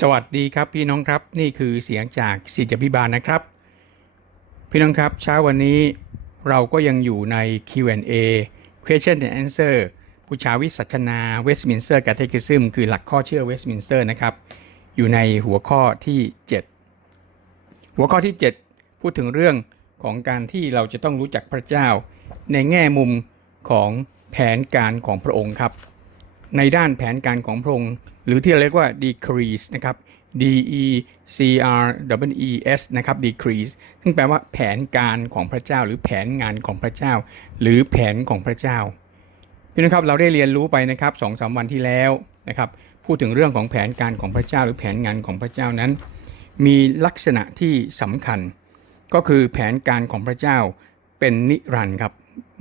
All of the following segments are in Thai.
สวัสดีครับพี่น้องครับนี่คือเสียงจากศิษยพิบาลนะครับ พี่น้องครับเช้าวันนี้เราก็ยังอยู่ใน Q&A Question and Answer ผู้ชาวิสัชนา Westminster Catechism คือหลักข้อเชื่อ Westminster นะครับ อยู่ในหัวข้อที่ 7 หัวข้อที่ 7 พูดถึงเรื่องของการที่เราจะต้องรู้จักพระเจ้า ในแง่มุมของแผนการของพระองค์ครับ ในด้านแผนการของพระองค์ หรือที่เราเรียกว่า decrease นะครับ D E C R W E S นะครับ decrease ซึ่งแปลว่าแผนการของพระเจ้า หรือแผนงานของพระเจ้า หรือแผนของพระเจ้าพี่น้องครับเราได้เรียนรู้ไปนะครับสองสามวันที่แล้วนะครับพูดถึงเรื่องของแผนการของพระเจ้า หรือแผนงานของพระเจ้านั้น มีลักษณะที่สำคัญ ก็คือแผนการของพระเจ้าเป็นนิรันดร์ครับ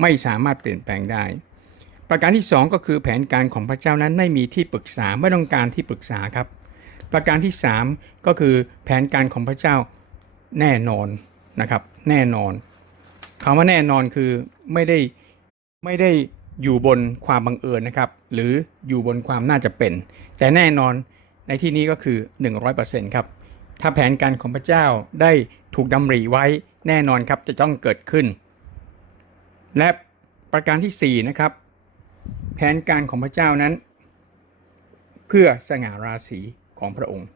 ไม่สามารถเปลี่ยนแปลงได้ ประการที่ 2 ก็คือแผนการของพระเจ้านั้นไม่มีที่ปรึกษาไม่ต้องการที่ปรึกษาครับ ประการที่ 3 ก็คือแผนการของพระเจ้าแน่นอนนะครับ แน่นอนคำว่าแน่นอนคือไม่ได้ไม่ได้อยู่บนความบังเอิญนะครับ หรืออยู่บนความน่าจะเป็น แต่แน่นอนในที่นี้ก็คือ 100%ครับถ้าแผนการของพระเจ้าได้ถูกดำริไว้แน่นอนครับจะต้องเกิดขึ้น และประการที่4นะครับ แผนการของพระเจ้านั้น เพื่อสง่าราศีของพระองค์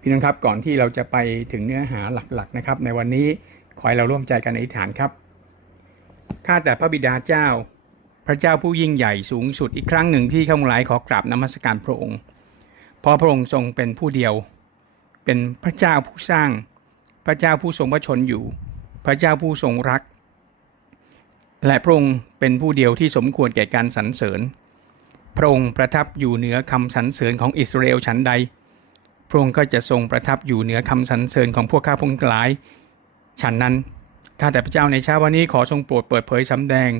พี่น้องครับก่อนที่เราจะไปถึงเนื้อหาหลักๆนะครับ ในวันนี้ขอให้เราร่วมใจกันอธิษฐานครับข้าแต่พระบิดาเจ้า พระเจ้าผู้ยิ่งใหญ่สูงสุดอีกครั้งหนึ่งที่ข้าพหลายขอกราบนมัสการพระองค์เพราะพระองค์ทรงเป็นผู้เดียว เป็นพระเจ้าผู้สร้าง พระเจ้าผู้ทรงพระชนอยู่ พระเจ้าผู้ทรงรัก และพระองค์เป็นผู้เดียวที่สมควรแก่การสรรเสริญ พระองค์ประทับอยู่เหนือคำสรรเสริญของอิสราเอลฉันใด พระองค์ก็จะทรงประทับอยู่เหนือคำสรรเสริญของพวกข้าพงศ์หลายฉันนั้นข้าแต่พระเจ้าในเช้าวันนี้ขอทรงโปรดเปิดเผยสำแดง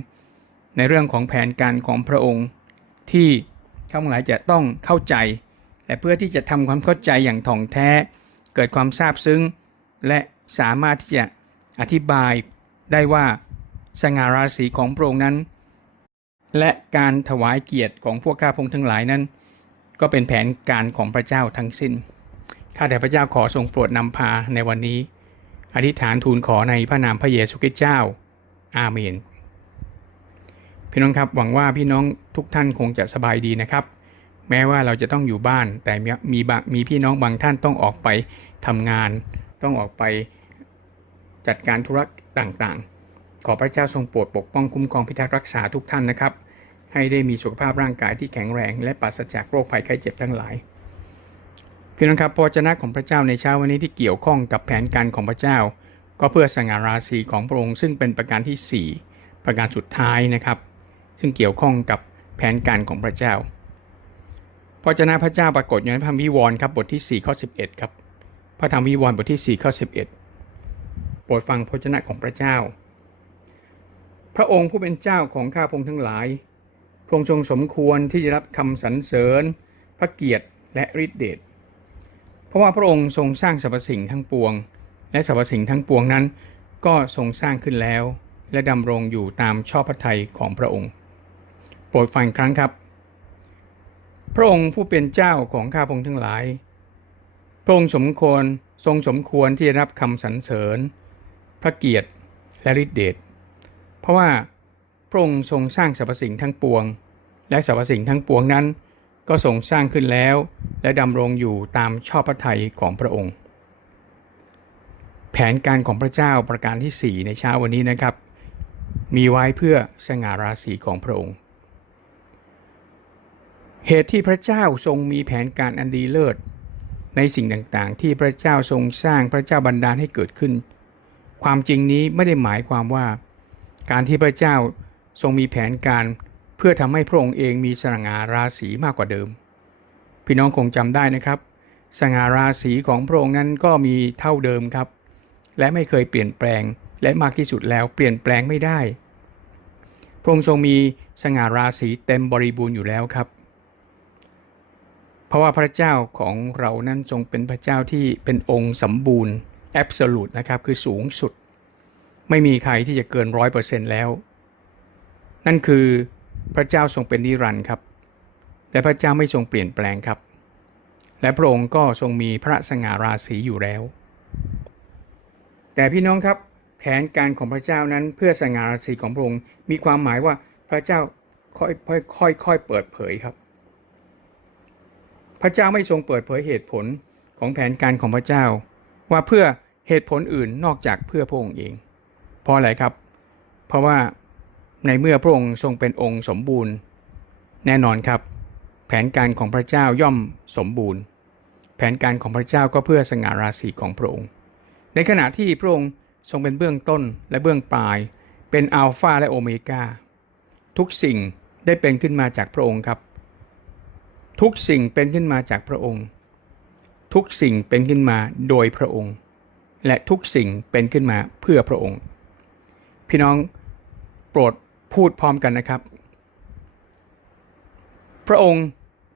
ในเรื่องของแผนการของพระองค์ ที่ข้าพงศ์หลายจะต้องเข้าใจ และเพื่อที่จะทำความเข้าใจอย่างถ่องแท้ เกิดความซาบซึ้ง และสามารถที่จะอธิบายได้ว่า สง่าราศีของพระองค์นั้น และการถวายเกียรติของพวกข้าพงทั้งหลายนั้น ก็เป็นแผนการของพระเจ้าทั้งสิ้น ข้าแต่พระเจ้าขอทรงโปรดนำพาในวันนี้ อธิษฐานทูลขอในพระนามพระเยซูคริสต์เจ้า อาเมน พี่น้องครับหวังว่าพี่น้องทุกท่านคงจะสบายดีนะครับ แม้ว่าเราจะต้องอยู่บ้าน แต่มีมีบางมีพี่น้องบางท่านต้องออกไปทำงาน ต้องออกไปจัดการธุระต่างๆ ขอพระเจ้าทรงโปรดปกป้องคุ้มครองพิทักษ์รักษาทุกท่านนะครับ ให้ได้มีสุขภาพร่างกายที่แข็งแรงและปราศจากโรคภัยไข้เจ็บทั้งหลายพี่น้องครับพระวจนะของพระเจ้าในเช้าวันนี้ที่เกี่ยวข้องกับแผนการของพระเจ้า ก็เพื่อสง่าราศีของพระองค์ซึ่งเป็นประการที่ 4 ประการสุดท้ายนะครับ ซึ่งเกี่ยวข้องกับแผนการของพระเจ้าพระวจนะพระเจ้าปรากฏอยู่ในพระธรรมวิวรณ์ครับบทที่4ข้อ11ครับพระธรรมวิวรณ์บทที่4ข้อ11โปรดฟังพระวจนะของพระเจ้า ระองค์ผู้เป็นเจ้าของข้าพงทั้งหลาย พระองค์ทรงสมควรที่จะรับคำสรรเสริญ พระเกียรติและฤทธิเดช เพราะว่าพระองค์ทรงสร้างสรรพสิ่งทั้งปวง และสรรพสิ่งทั้งปวงนั้น ก็ทรงสร้างขึ้นแล้ว และดำรงอยู่ตามชอบพระทัยของพระองค์ โปรดฟังครั้งครับ พระองค์ผู้เป็นเจ้าของข้าพงทั้งหลาย พระองค์สมควรทรงสมควรที่จะรับคำสรรเสริญ พระเกียรติและฤทธิเดช ราะว่าพระองค์ทรงสร้างสรรพสิ่งทั้งปวง และสรรพสิ่งทั้งปวงนั้น ก็ทรงสร้างขึ้นแล้ว และดำรงอยู่ตามชอบพระทัยของพระองค์ แผนการของพระเจ้าประการที่ 4 ในเช้าวันนี้นะครับ มีไว้เพื่อสง่าราศีของพระองค์ เหตุที่พระเจ้าทรงมีแผนการอันดีเลิศ ในสิ่งต่างๆ ที่พระเจ้าทรงสร้างพระเจ้าบันดาลให้เกิดขึ้น ความจริงนี้ไม่ได้หมายความว่า การที่พระเจ้าทรงมีแผนการเพื่อทำให้พระองค์เองมีสง่าราศีมากกว่าเดิม พี่น้องคงจำได้นะครับ สง่าราศีของพระองค์นั้นก็มีเท่าเดิมครับ และไม่เคยเปลี่ยนแปลงและมากที่สุดแล้วเปลี่ยนแปลงไม่ได้ พระองค์ทรงมีสง่าราศีเต็มบริบูรณ์อยู่แล้วครับ เพราะว่าพระเจ้าของเรานั้นทรงเป็นพระเจ้าที่เป็นองค์สมบูรณ์แอบสูตนะครับคือสูงสุด ไม่มีใครที่จะเกินร้อยเปอร์เซ็นต์แล้ว นั่นคือพระเจ้าทรงเป็นนิรันดร์ครับ และพระเจ้าไม่ทรงเปลี่ยนแปลงครับ และพระองค์ก็ทรงมีพระสง่าราศีอยู่แล้ว แต่พี่น้องครับแผนการของพระเจ้านั้นเพื่อสง่าราศีของพระองค์มีความหมายว่าพระเจ้าค่อยค่อยค่อยค่อยเปิดเผยครับ พระเจ้าไม่ทรงเปิดเผยเหตุผลของแผนการของพระเจ้า ว่าเพื่อเหตุผลอื่นนอกจากเพื่อพระองค์เอง เพราะอะไรครับ เพราะว่าในเมื่อพระองค์ทรงเป็นองค์สมบูรณ์ แน่นอนครับ แผนการของพระเจ้าย่อมสมบูรณ์ แผนการของพระเจ้าก็เพื่อสง่าราศีของพระองค์ ในขณะที่พระองค์ทรงเป็นเบื้องต้นและเบื้องปลาย เป็นอัลฟาและโอเมก้าทุกสิ่งได้เป็นขึ้นมาจากพระองค์ครับ ทุกสิ่งเป็นขึ้นมาจากพระองค์ ทุกสิ่งเป็นขึ้นมาโดยพระองค์ และทุกสิ่งเป็นขึ้นมาเพื่อพระองค์ พี่น้องโปรดพูดพร้อมกันนะครับ พระองค์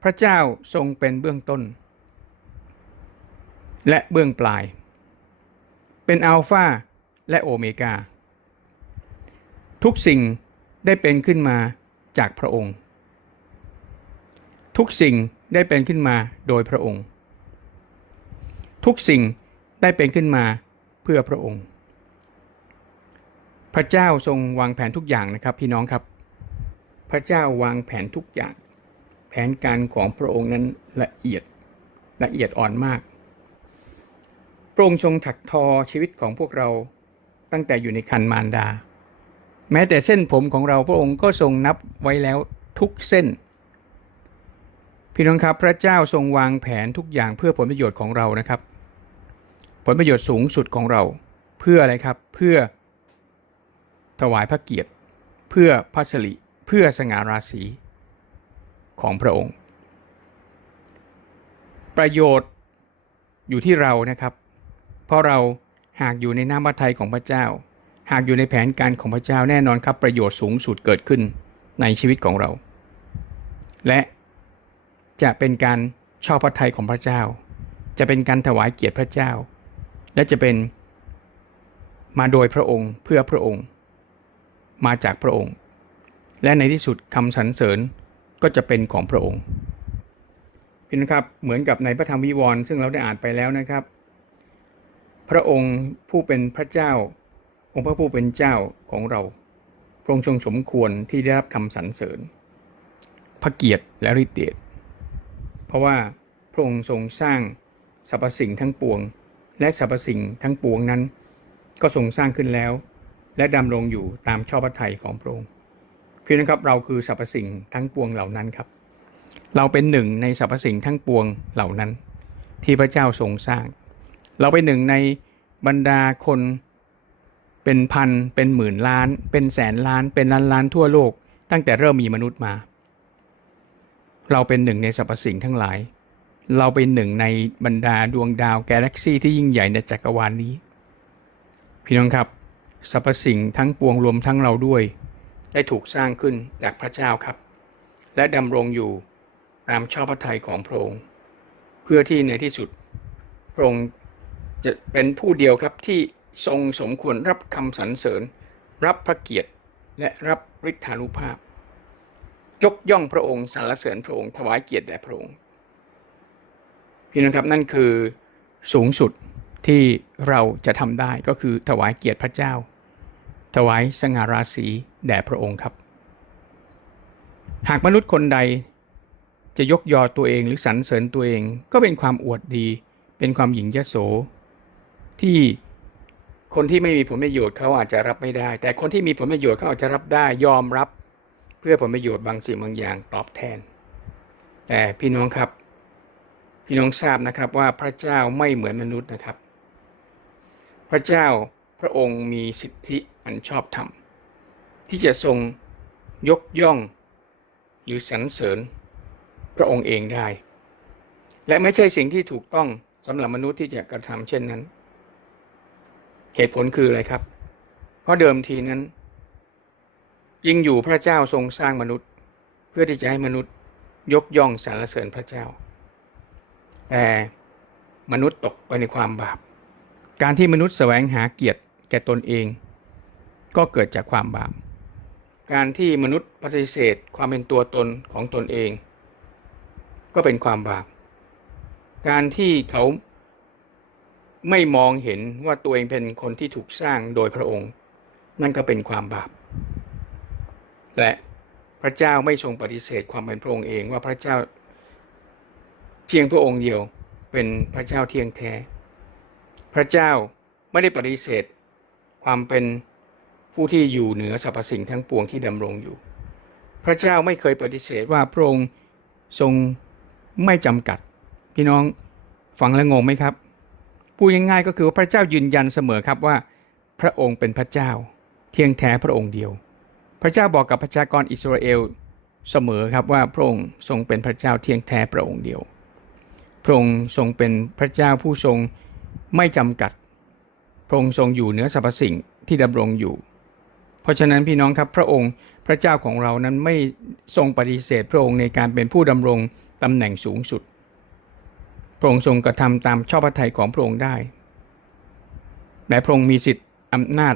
พระเจ้าทรงเป็นเบื้องต้น และเบื้องปลาย เป็นอัลฟาและโอเมกา ทุกสิ่งได้เป็นขึ้นมาจากพระองค์ ทุกสิ่งได้เป็นขึ้นมาโดยพระองค์ ทุกสิ่งได้เป็นขึ้นมาเพื่อพระองค์ พระเจ้าทรงวางแผนทุกอย่างนะครับ พี่น้องครับ พระเจ้าวางแผนทุกอย่าง แผนการของพระองค์นั้นละเอียดละเอียดอ่อนมาก พระองค์ทรงถักทอชีวิตของพวกเราตั้งแต่อยู่ในคันมารดา แม้แต่เส้นผมของเราพระองค์ก็ทรงนับไว้แล้วทุกเส้น พี่น้องครับพระเจ้าทรงวางแผนทุกอย่างเพื่อผลประโยชน์ของเรานะครับ ผลประโยชน์สูงสุดของเรา เพื่ออะไรครับเพื่อ ถวายพระเกียรติ เพื่อพระสิริเพื่อสง่าราศีของพระองค์ ประโยชน์อยู่ที่เรานะครับ เพราะเราหากอยู่ในน้ำพระทัยของพระเจ้า หากอยู่ในแผนการของพระเจ้าแน่นอนครับประโยชน์สูงสุดเกิดขึ้นในชีวิตของเรา และจะเป็นการชอบพระทัยของพระเจ้า จะเป็นการถวายเกียรติพระเจ้า และจะเป็นมาโดยพระองค์เพื่อพระองค์ มาจากพระองค์ และในที่สุดคำสรรเสริญก็จะเป็นของพระองค์พี่นะครับเหมือนกับในพระธรรมวิวรณ์ซึ่งเราได้อ่านไปแล้วนะครับ พระองค์ผู้เป็นพระเจ้า องค์พระผู้เป็นเจ้าของเราพระองค์ทรงสมควรที่ได้รับคำสรรเสริญ พระเกียรติและฤทธิเดชเพราะว่าพระองค์ทรงสร้างสรรพสิ่งทั้งปวง และสรรพสิ่งทั้งปวงนั้น ก็ทรงสร้างขึ้นแล้ว และดำรงอยู่ตามชอบพระทัยของพระองค์พียงนะครับเราคือสรรพสิ่งทั้งปวงเหล่านั้นครับ เราเป็นหนึ่งในสรรพสิ่งทั้งปวงเหล่านั้น ที่พระเจ้าทรงสร้าง เราเป็นหนึ่งในบรรดาคนเป็นพันเป็นหมื่นล้าน เป็นแสนล้าน เป็นล้านล้านทั่วโลก ตั้งแต่เริ่มมีมนุษย์มา เราเป็นหนึ่งในสรรพสิ่งทั้งหลาย เราเป็นหนึ่งในบรรดาดวงดาวกาแล็กซี่ที่ยิ่งใหญ่ในจักรวาลนนี้ พี่น้องครับ สรรพสิ่งทั้งปวงรวมทั้งเราด้วย ได้ถูกสร้างขึ้นจากพระเจ้าครับ และดำรงอยู่ตามชอบพระทัยของพระองค์เพื่อที่ในที่สุดพระองค์จะเป็นผู้เดียวครับที่ทรงสมควรรับคำสรรเสริญ รับพระเกียรติและรับฤทธานุภาพ ยกย่องพระองค์สรรเสริญพระองค์ถวายเกียรติแด่พระองค์พี่น้องครับนั่นคือสูงสุดที่เราจะทำได้ก็คือถวายเกียรติพระเจ้า ถวายสง่าราศีแด่พระองค์ครับ หากมนุษย์คนใดจะยกยอตัวเองหรือสรรเสริญตัวเองก็เป็นความอวดดี เป็นความหยิ่งยโส ที่คนที่ไม่มีผลประโยชน์เขาอาจจะรับไม่ได้ แต่คนที่มีผลประโยชน์เขาอาจจะรับได้ยอมรับ เพื่อผลประโยชน์บางสิ่งบางอย่างตอบแทน แต่พี่น้องครับ พี่น้องทราบนะครับว่าพระเจ้าไม่เหมือนมนุษย์นะครับ พระเจ้าพระองค์มีสิทธิ อันชอบธรรมที่จะทรงยกย่อง หรือสรรเสริญพระองค์เองได้ และไม่ใช่สิ่งที่ถูกต้องสำหรับมนุษย์ที่จะกระทำเช่นนั้น เหตุผลคืออะไรครับ เพราะเดิมทีนั้น ยิ่งอยู่พระเจ้าทรงสร้างมนุษย์ เพื่อที่จะให้มนุษย์ยกย่องสรรเสริญพระเจ้า แต่มนุษย์ตกไปในความบาป การที่มนุษย์แสวงหาเกียรติแก่ตนเอง ก็เกิดจากความบาป การที่มนุษย์ปฏิเสธความเป็นตัวตนของตนเอง ก็เป็นความบาป การที่เขาไม่มองเห็นว่าตัวเองเป็นคนที่ถูกสร้างโดยพระองค์ นั่นก็เป็นความบาป และพระเจ้าไม่ทรงปฏิเสธความเป็นพระองค์เองว่าพระเจ้าเพียงพระองค์เดียวเป็นพระเจ้าเที่ยงแท้ พระเจ้าไม่ได้ปฏิเสธความเป็น ผู้ที่อยู่เหนือสรรพสิ่งทั้งปวงที่ดำรงอยู่ พระเจ้าไม่เคยปฏิเสธว่าพระองค์ทรงไม่จำกัด พี่น้องฟังแล้วงงไหมครับพูดง่ายๆก็คือว่าพระเจ้ายืนยันเสมอครับว่า พระองค์เป็นพระเจ้า เที่ยงแท้พระองค์เดียว พระเจ้าบอกกับประชากรอิสราเอลเสมอครับว่าพระองค์ทรงเป็นพระเจ้าเที่ยงแท้พระองค์เดียว พระองค์ทรงเป็นพระเจ้าผู้ทรงไม่จำกัด พระองค์ทรงอยู่เหนือสรรพสิ่งที่ดำรงอยู่ เพราะฉะนั้นพี่น้องครับพระองค์พระเจ้าของเรานั้นไม่ทรงปฏิเสธพระองค์ในการเป็นผู้ดำรงตำแหน่งสูงสุด พระองค์ทรงกระทำตามชอบพระทัยของพระองค์ได้และพระองค์มีสิทธิอำนาจ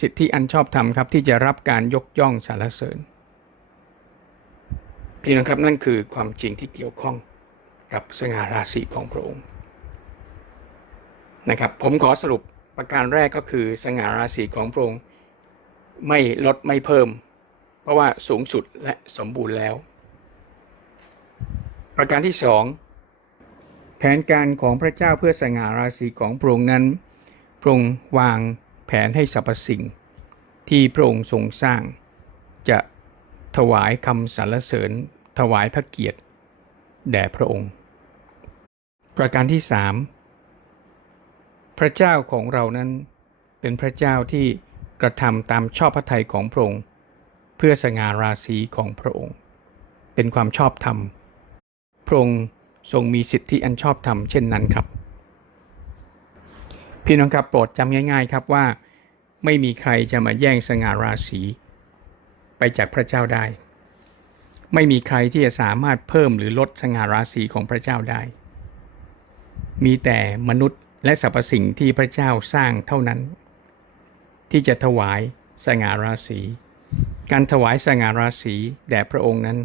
สิทธิอันชอบธรรมครับที่จะรับการยกย่องสรรเสริญพี่น้องครับนั่นคือความจริงที่เกี่ยวข้องกับสง่าราศีของพระองค์นะครับผมขอสรุปประการแรกก็คือสง่าราศีของพระองค์ ไม่ลดไม่เพิ่ม เพราะว่าสูงสุดและสมบูรณ์แล้ว ประการที่สองแผนการของพระเจ้าเพื่อสง่าราศีของพระองค์นั้นพระองค์วางแผนให้สรรพสิ่ง ที่พระองค์ทรงสร้าง จะถวายคำสรรเสริญ ถวายพระเกียรติ แด่พระองค์ ประการที่สามพระเจ้าของเรานั้นเป็นพระเจ้าที่ กระทำตามชอบพระทัยของพระองค์ เพื่อสง่าราศีของพระองค์ เป็นความชอบธรรม พระองค์ทรงมีสิทธิอันชอบธรรมเช่นนั้นครับ พี่น้องครับโปรดจำง่าย ๆ ครับว่า ไม่มีใครจะมาแย่งสง่าราศีไปจากพระเจ้าได้ ไม่มีใครที่จะสามารถเพิ่มหรือลดสง่าราศีของพระเจ้าได้ มีแต่มนุษย์และสรรพสิ่งที่พระเจ้าสร้างเท่านั้น ที่จะถวายสง่าราศีการถวายสง่าราศีแด่พระองค์นั้น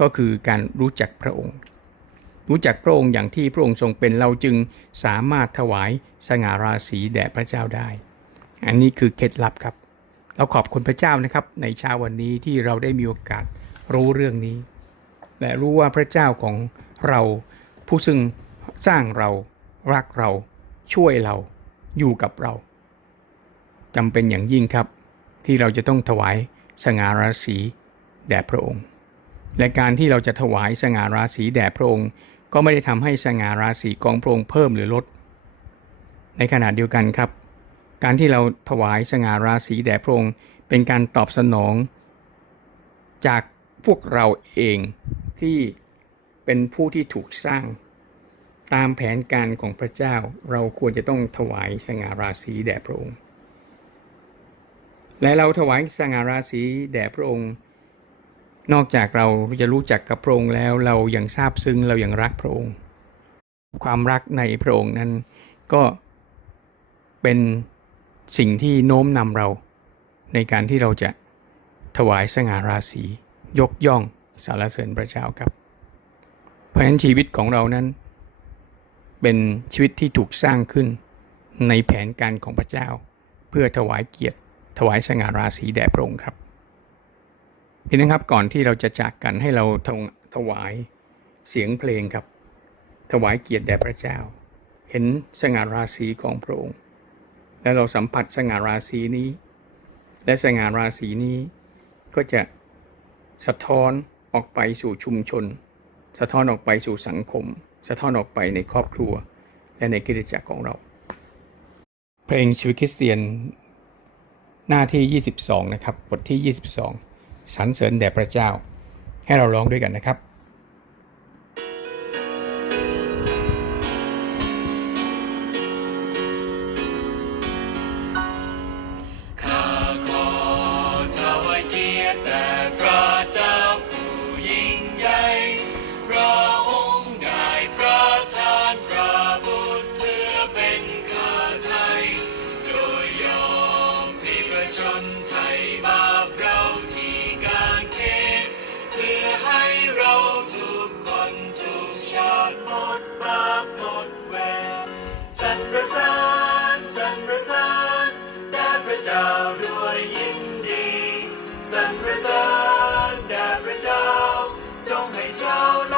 ก็คือการรู้จักพระองค์ รู้จักพระองค์อย่างที่พระองค์ทรงเป็นเราจึงสามารถถวายสง่าราศีแด่พระเจ้าได้ อันนี้คือเคล็ดลับครับ เราขอบคุณพระเจ้านะครับ ในเช้าวันนี้ที่เราได้มีโอกาสรู้เรื่องนี้ และรู้ว่าพระเจ้าของเราผู้ซึ่งสร้างเรารักเราช่วยเราอยู่กับเรา จำเป็นอย่างยิ่งครับ ที่เราจะต้องถวายสง่าราศีแด่พระองค์ และการที่เราจะถวายสง่าราศีแด่พระองค์ ก็ไม่ได้ทำให้สง่าราศีของพระองค์เพิ่มหรือลด ในขณะเดียวกันครับ การที่เราถวายสง่าราศีแด่พระองค์ เป็นการตอบสนอง จากพวกเราเองที่เป็นผู้ที่ถูกสร้าง ตามแผนการของพระเจ้าเราควรจะต้องถวายสง่าราศีแด่พระองค์ และเราถวายสง่าราศีแด่พระองค์ นอกจากเราจะรู้จักกับพระองค์แล้วเรายังทราบซึ้งเรายังรักพระองค์ ความรักในพระองค์นั้นก็เป็นสิ่งที่โน้มนำเราในการที่เราจะถวายสง่าราศียกย่องสารเสริญพระเจ้าครับ เพราะฉะนั้นชีวิตของเรานั้น เป็นชีวิตที่ถูกสร้างขึ้นในแผนการของพระเจ้า เพื่อถวายเกียรติ ถวายสง่าราศีแด่พระองค์ครับพี่นะครับก่อนที่เราจะจากกันให้เราถวายเสียงเพลงครับ ถวายเกียรติแด่พระเจ้า เห็นสง่าราศีของพระองค์ และเราสัมผัสสง่าราศีนี้ และสง่าราศีนี้ก็จะสะท้อนออกไปสู่ชุมชน สะท้อนออกไปสู่สังคม สะท้อนออกไปในครอบครัว และในกิจจักรของเรา เพลงชีวิตคริสเตียน หน้าที่ 22 นะครับ บทที่ 22สรรเสริญแด่พระเจ้า ให้เราร้องด้วยกันนะครับข้าขอถวายเกียรติแด่พระเจ้า ชนไทยบาปเราที่กางเขนเพื่อให้เราทุกคนทุกชาติหมดบาปหมดแวสรรเสริญสรรเสริญแด่พระเจ้าด้วยยินดีสรรเสริญแด่พระเจ้าจงให้ชาว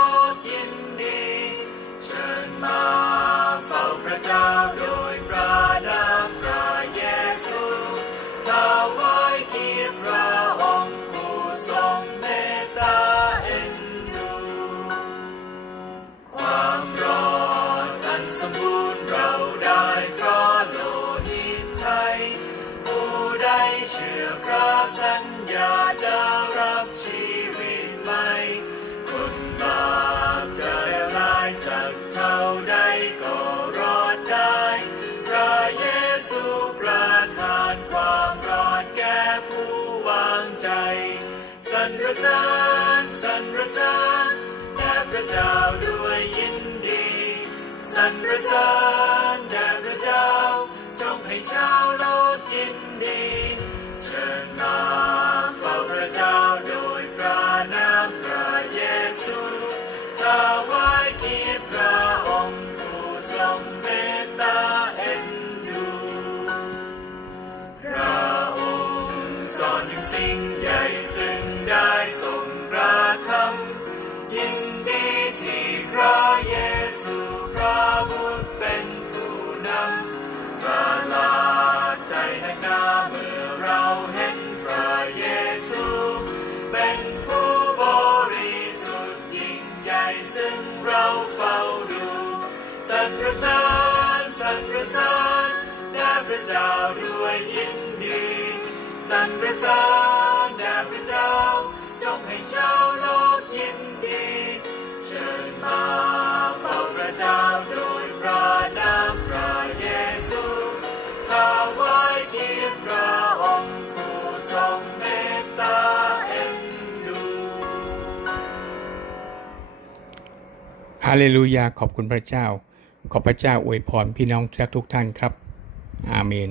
สักเท่าใดก็รอดได้ พระเยซูประทานความรอดแก่ผู้วางใจ สรรเสริญสรรเสริญแด่พระเจ้าด้วยยินดี สรรเสริญแด่พระเจ้า จงให้ชาวโลกยินดี เชิญมาเฝ้าพระเจ้า สิ่งใหญ่ซึ่งได้ทรงกระทำยินดีที่พระเยซูพระบุตรเป็นผู้นำประลาใจนักหนาเมื่อเราเห็นพระเยซู เป็นผู้บริสุทธิ์ยิ่งใหญ่ซึ่งเราเฝ้าดูสรรเสริญสรรเสริญ สรรเสริญแด่พระเจ้า จงให้ชาวโลกยินดี เชิญมาเฝ้าพระเจ้าโดยพระนามพระเยซูถวายเกียรติพระองค์ผู้ทรงเมตตาเอ็นดูฮาเลลูยาขอบคุณพระเจ้า ขอพระเจ้าอวยพรพี่น้องทุกท่านครับ อาเมน